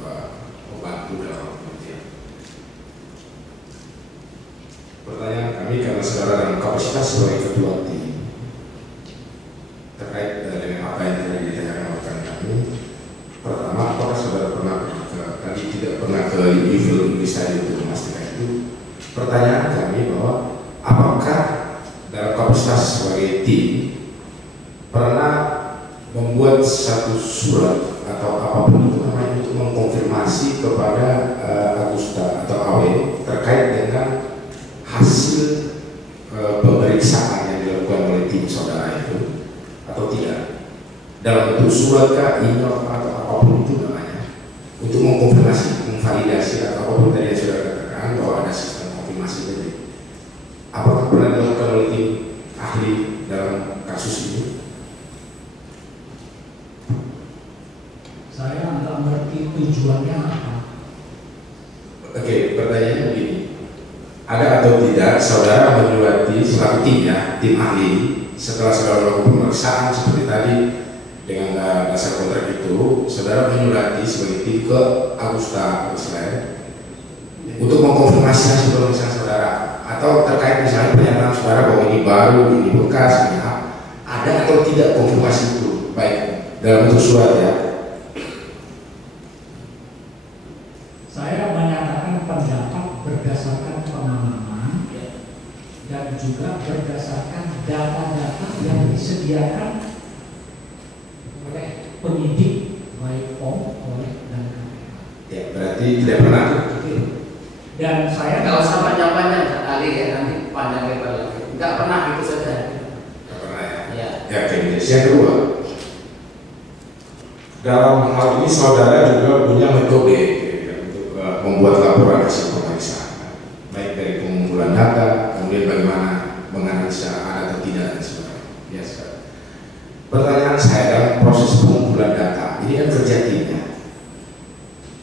membantu dalam penelitian. Pertanyaan kami karena saudara dalam kapasitas sebagai ketua tim terkait dengan apa yang tadi ditanyakan oleh kami. Pertama, apakah saudara pernah tadi tidak pernah ke Evil Study untuk memastikan itu? Pertanyaan kami bahwa apakah dalam kapasitas sebagai tim pernah membuat satu surat atau apapun itu namanya untuk mengkonfirmasi kepada Agusta atau AW terkait dengan hasil pemeriksaan yang dilakukan oleh tim saudara itu atau tidak? Dalam bentuk surat kah, email atau apapun itu namanya, untuk mengkonfirmasi, memvalidasi atau apapun tadi yang sudah katakan bahwa ada sistem konfirmasi tadi. Apakah pernah dilakukan oleh tim ahli dalam kasus ini? Saya nggak ngerti tujuannya apa. Oke, pertanyaannya begini. Ada atau tidak saudara menyurati selaku tim ya, tim ahli setelah saudara melakukan pemeriksaan seperti tadi dengan dasar kontrak itu, saudara menyurati sebagai tim ke Agusta untuk mengkonfirmasi hasil pemeriksaan saudara atau terkait misalnya pernyataan saudara bahwa ini baru, ini bekas, ini ada atau tidak konfirmasi itu baik dalam bentuk surat ya? Saya menyatakan pendapat berdasarkan pengalaman dan juga berdasarkan data-data yang disediakan oleh penyidik baik POM dan KPK. Ya, berarti tidak pernah. Dan saya kalau sama panjang ahli ya nanti panjang lebar lagi. Enggak pernah itu saja. Tidak pernah ya. Ya. Ya, yang kedua, dalam hal ini saudara juga punya metode untuk membuat laporan hasil pemeriksaan, baik dari pengumpulan data, kemudian bagaimana menganalisa ada atau tidak dan sebagainya. Ya, pertanyaan saya dalam proses pengumpulan data ini kan kerja timnya.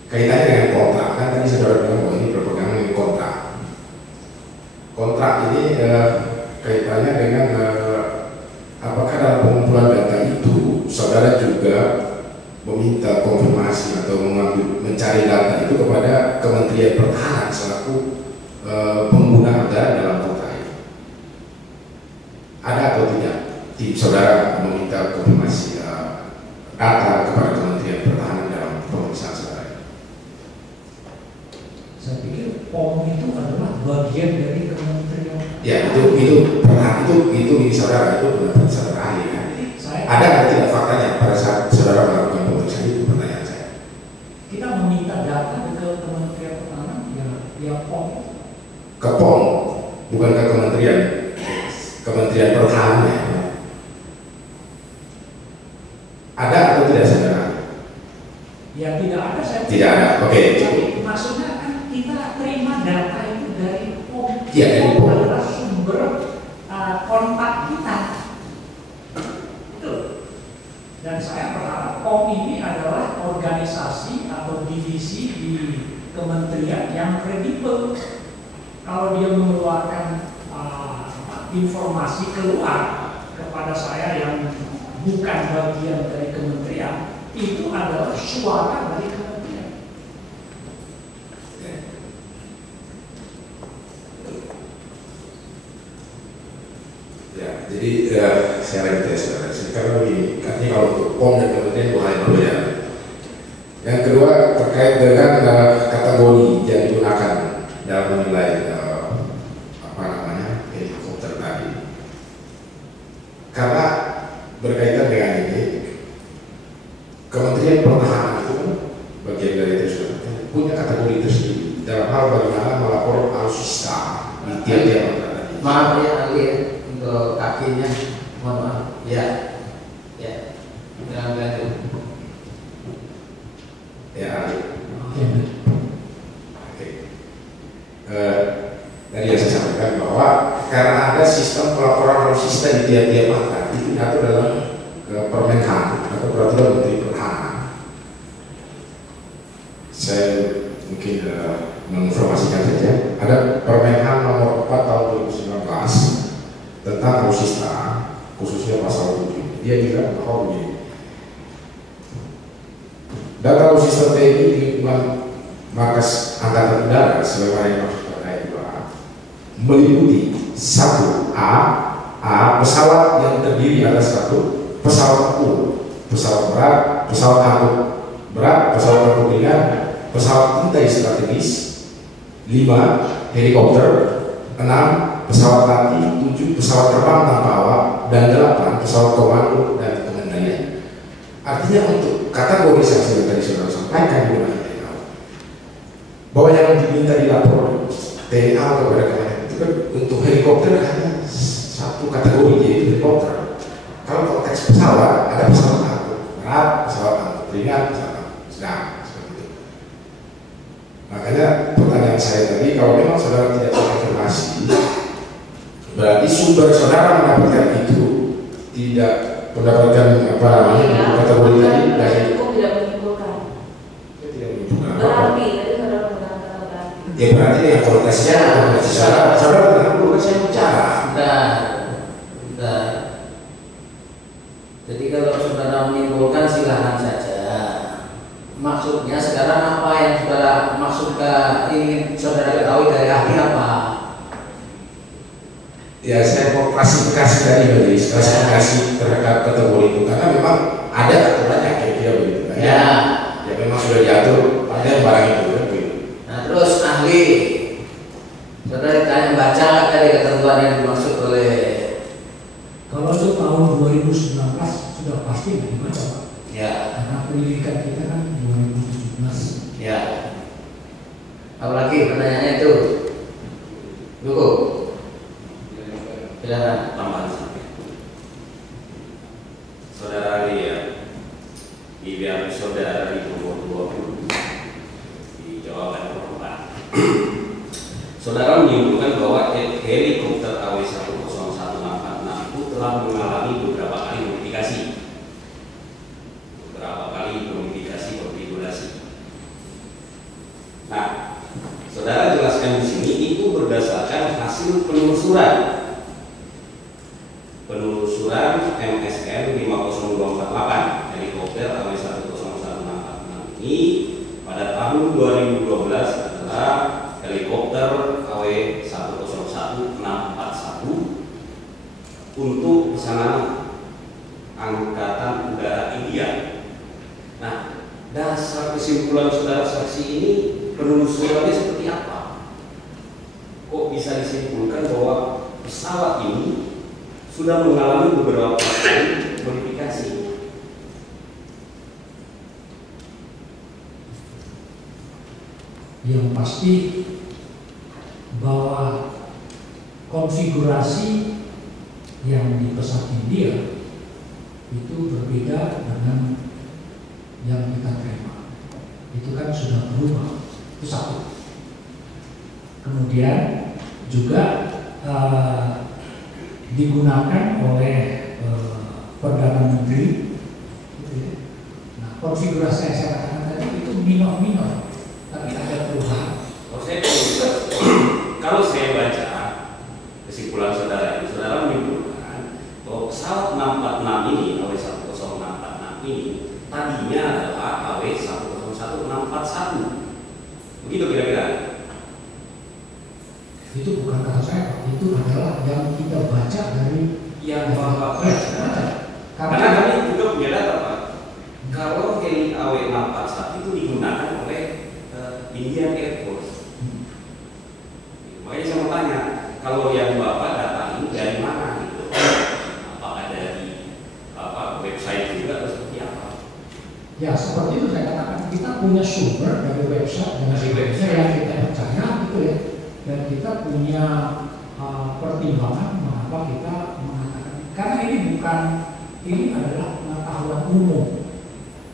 Kaitannya dengan kontrak kan tadi saudara bilang bahwa ini berpegang dengan kontrak. Kontrak ini kaitannya dengan apakah dalam pengumpulan data itu saudara juga meminta konfirmasi atau mencari data itu kepada Kementerian Pertahanan selaku pengguna anggaran dalam kontrak ini. Ada atau tidak tim saudara meminta konfirmasi data kepada Kementerian Pertahanan dalam pemeriksaan saudara? saya pikir POM itu adalah bagian dari kementerian. Ya itu pernah itu saudara itu pendapat saudara ahli kan? Ada atau tidak faktanya pada saat saudara melakukan pemeriksaan itu pertanyaan saya? Kita meminta data ke Kementerian Pertahanan ya POM. Ke POM bukan ke Kementerian Pertahanan ya? kementerian yang kredibel. Kalau dia mengeluarkan informasi keluar kepada saya yang bukan bagian dari kementerian, itu adalah suara dari kementerian. Ya, jadi saya lanjut ya saudara. Karena begini, artinya kalau untuk POM dan kementerian dua hal yang berbeda. Yang kedua terkait dengan kategori yang digunakan dalam menilai helikopter tadi. Karena berkaitan dengan ini, Kementerian Pertahanan itu bagian dari tersebut punya kategori tersendiri dalam hal bagaimana melapor alutsista di tiap-tiap negara. Maaf ya Ali ya, untuk kakinya, mohon maaf. Ya, ya, jangan ganti. Ya Ali. Oke. Tadi yang saya sampaikan bahwa karena ada sistem pelaporan alutsista di tiap-tiap negara itu diatur dalam Permenhan atau Peraturan Menteri Pertahanan. Saya mungkin menginformasikan saja, ada Permenhan nomor 4 tahun 2019 tentang alutsista, khususnya pasal 7. Dia bilang bahwa begini, data alutsista TNI di lingkungan Markas Angkatan Udara sebagaimana yang maksud terkait meliputi 1A pesawat yang terdiri atas 1 pesawat tempur, pesawat berat, pesawat angkut berat, pesawat angkut ringan, pesawat intai strategis, 5 helikopter, 6 pesawat latih, 7 pesawat terbang tanpa awak, dan 8 pesawat komando dan pengendalian. Artinya untuk kategorisasi yang tadi saudara sampaikan bahwa yang diminta dilapor TNI kepada KNR itu kan untuk helikopter hanya satu kategori, yaitu helikopter. Kalau konteks pesawat, ada pesawat angkut berat, pesawat angkut ringan, pesawat angkut sedang, seperti itu. Makanya pertanyaan saya tadi, kalau memang saudara tidak konfirmasi, berarti sumber saudara mendapatkan itu tidak mendapatkan apa namanya kategori tadi dari cukup tidak menyimpulkan. Tidak menyimpulkan. Berarti tadi saudara mengatakan berarti. Ya berarti ya konteksnya saudara benar dulu saya bicara. Bentar. Jadi kalau saudara menyimpulkan silahkan saja. Maksudnya sekarang apa yang saudara ingin saudara ketahui dari ahli apa? Ya saya mau klasifikasi tadi majelis, klasifikasi terhadap kategori itu karena memang ada aturannya kira-kira begitu kan? Ya memang sudah diatur pada barang itu kan begitu. Nah terus ahli, saudara ditanya baca dari ketentuan yang dimaksud oleh. Kalau untuk tahun 2019 sudah pasti dibaca Pak. Ya. Karena pendidikan kita kan 2017. Ya. Apalagi pertanyaannya itu, cukup. Silakan tambahan. Saudara Lia, di biar saudara di nomor 20 di jawaban perempuan. Saudara menyimpulkan bahwa helikopter AW10146 itu telah mengalami beberapa kali modifikasi, konfigurasi. Nah, saudara jelaskan di sini itu berdasarkan hasil penelusuran MSN 50248 helikopter AW10146 ini pada tahun 2012 adalah helikopter AW101641 untuk pesanan Angkatan Udara India. Nah, dasar kesimpulan saudara saksi ini penelusurannya seperti apa? Kok bisa disimpulkan bahwa pesawat ini sudah mengalami beberapa kali modifikasi? Yang pasti bahwa konfigurasi yang di pesawat India itu berbeda dengan yang kita terima. Itu kan sudah berubah. Itu satu. Kemudian juga digunakan oleh Perdana Menteri. Nah, konfigurasi yang saya katakan tadi itu minor-minor. tapi ada perubahan. Kalau saya baca kesimpulan saudara itu, saudara menyimpulkan bahwa pesawat 646 ini, AW10646 ini tadinya adalah AW101641. Begitu kira-kira? Itu bukan kata saya, itu adalah yang kita baca dari yang Bapak baca. Karena kami juga punya data, Pak. Kalau heli AW641 itu digunakan oleh Indian Air Force. Makanya saya mau tanya, kalau yang Bapak data ini dari mana gitu? Apakah dari website juga atau seperti apa? Ya seperti itu saya katakan, kita punya sumber dari website yang kita percaya gitu ya, dan kita punya pertimbangan mengapa kita mengatakan, karena ini adalah pengetahuan umum,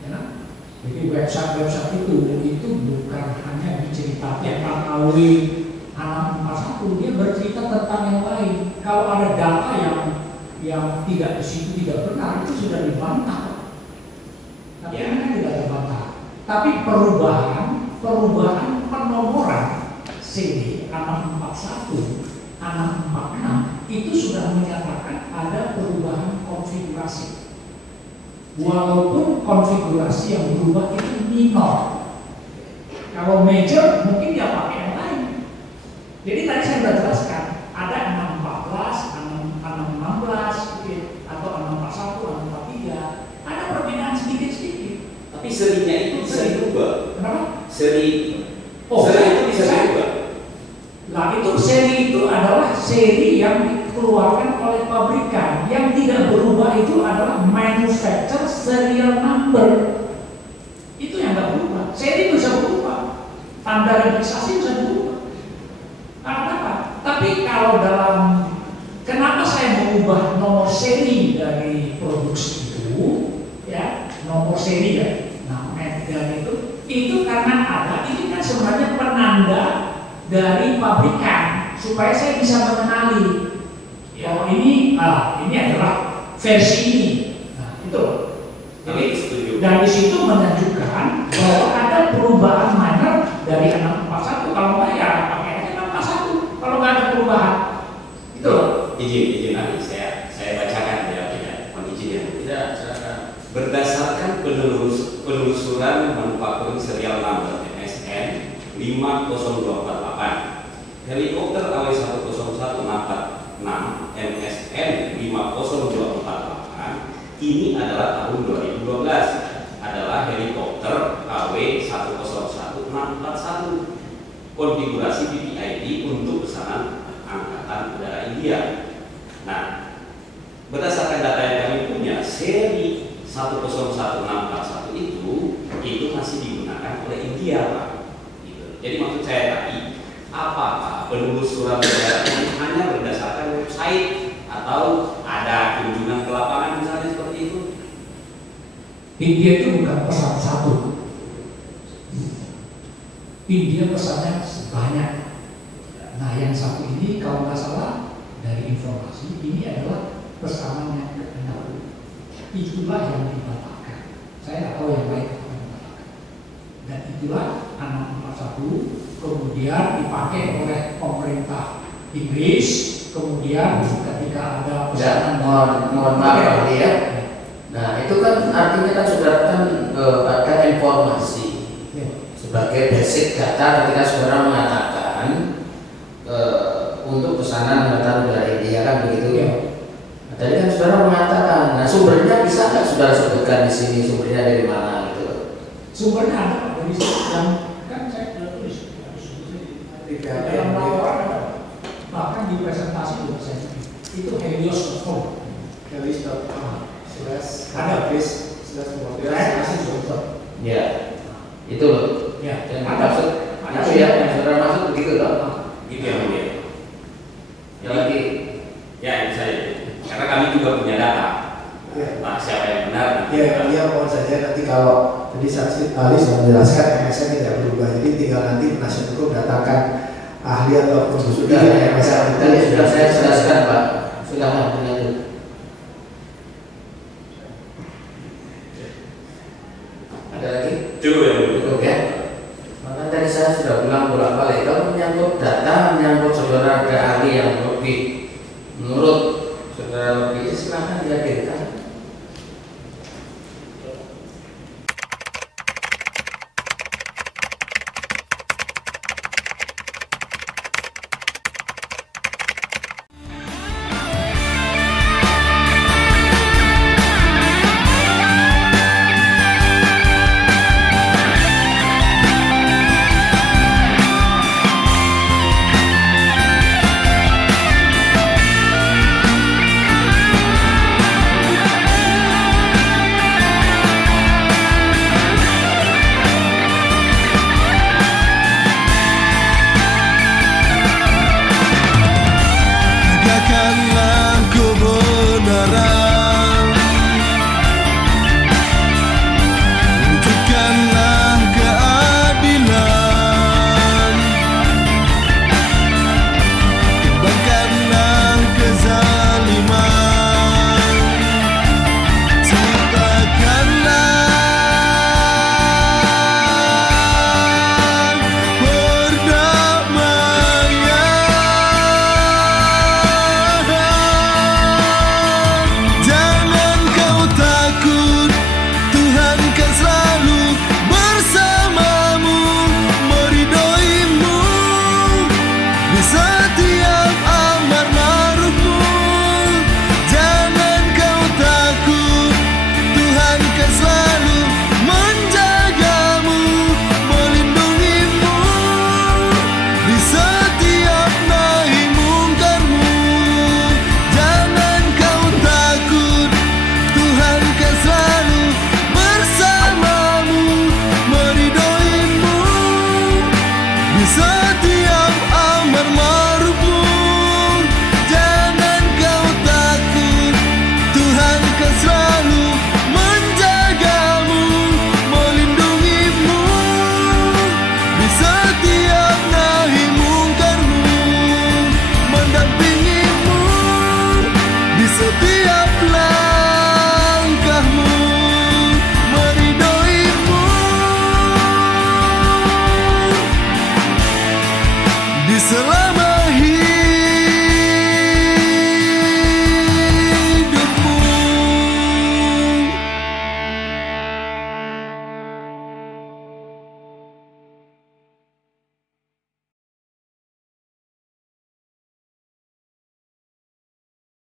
ya. Jadi website itu bukan hanya diceritakan tentang AW 641, dia bercerita tentang yang lain. Kalau ada data yang tidak di situ tidak benar, itu sudah dibantah. Tapi ini kan tidak dibantah. Tapi perubahan penomoran CD 641, 646 itu sudah menyatakan ada perubahan konfigurasi. Walaupun konfigurasi yang berubah itu minor. Kalau major mungkin dia pakai yang lain. Jadi tadi saya sudah jelaskan, ada 614, 616 gitu, atau 641, 643. Ada perbedaan sedikit-sedikit. Tapi serinya itu bisa dirubah. Kenapa? Seri itu bisa dirubah. Nah itu seri itu adalah seri yang dikeluarkan oleh pabrikan. Yang tidak berubah itu adalah manufacturer serial number. Itu yang tidak berubah. Seri bisa berubah, tanda registrasi bisa berubah. Kenapa? Tapi kalau kenapa saya mengubah nomor seri dari produksi itu, ya nomor seri ya, dan itu karena ini kan sebenarnya penanda dari pabrikan supaya saya bisa mengenali bahwa ini adalah versi ini. Nah, itu. Jadi dan di situ menunjukkan bahwa ada perubahan minor dari 641. Kalau nggak ya pakai aja 641. Kalau nggak ada perubahan, itu. Izin nanti saya bacakan ya, mohon izin ya. Tidak, silakan. Berdasarkan penelusuran manufacturing serial number MSN 50248, helikopter AW10146 MSN 50248 ini adalah tahun 2012, adalah helikopter AW101641, konfigurasi VVIP untuk pesanan Angkatan Udara India. Nah, berdasarkan data yang kami punya, seri 101641 itu masih digunakan oleh India, Pak. Gitu. Jadi maksud saya tadi, apakah penelusuran negara ini hanya berdasarkan website atau ada kunjungan ke lapangan misalnya seperti itu? India itu bukan pesan satu. India pesannya banyak. Nah, yang satu ini kalau nggak salah dari informasi ini adalah pesanan yang ke-6. Itulah yang dibatalkan. Saya nggak tahu yang lain yang dibatalkan. Dan itulah 641 kemudian dipakai oleh pemerintah Inggris. Kemudian ketika ada pesanan mohon maaf ya. Nah, itu kan artinya kan sudah ada informasi sebagai basic data ketika saudara mengatakan untuk pesanan Angkatan Udara India kan begitu ya. Nah, tadi kan saudara mengatakan, nah sumbernya bisa nggak saudara sebutkan di sini sumbernya dari mana gitu? Sumbernya ada dari yang kan saya sudah tulis dalam laporan ada, bahkan di presentasi juga saya tulis itu helios.com. Ada bis ya itu loh ya yang maksud itu ya yang saudara maksud begitu loh gitu ya mulia ya lagi ya itu saya karena kami juga punya data nah siapa yang benar ya mohon saja nanti kalau tadi saksi ahli sudah menjelaskan MSN tidak berubah, jadi tinggal nanti penasihat hukum datangkan ahli atau pengusul MSN. Tadi sudah saya jelaskan Pak, silakan lanjut. Ada lagi? Cukup ya. Cukup ya. Maka tadi saya menurut